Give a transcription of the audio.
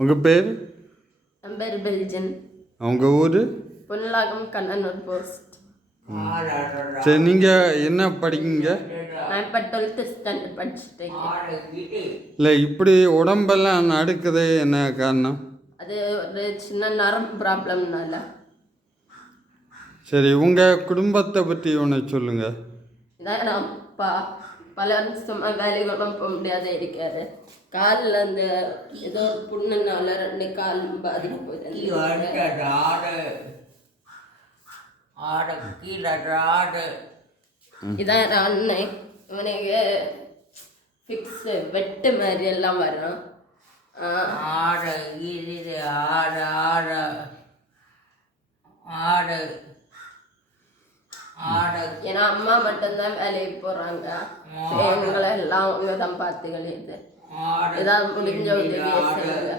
உங்கள் பேர்? என் பேர் பெல்ஜன். அவங்க ஊர்? பொன்னலாகம் கண்ணனூர் போஸ்ட். சரி, நீங்கள் என்ன படிக்கீங்க? நான் இப்போ 12th ஸ்டாண்டர்ட் படிச்சுட்டேன். இல்லை, இப்படி உடம்பெல்லாம் நடுக்குது, என்ன காரணம்? அது ஒரு சின்ன நரம்பு ப்ராப்ளம்னால. சரி, உங்கள் குடும்பத்தை பற்றி ஒன்று சொல்லுங்கள். இதான் நான் பல வருஷமாக வேலைகளும் போக முடியாத இருக்காரு. காலில் அந்த ஏதோ புண்ணுனால 2 கால் பாதிக்க போகுது. இதான் அண்ணன். இவனுக்கு ஃபிக்ஸ் வெட்டு மாதிரி எல்லாம் வரும். ஏன்னா அம்மா மட்டும்தான் வேலைக்கு போகிறாங்க. எங்களை எல்லாம் அவங்க தான் பார்த்துக்கிறது. ஏதாவது முடிஞ்ச உதவியை செய்யுங்க.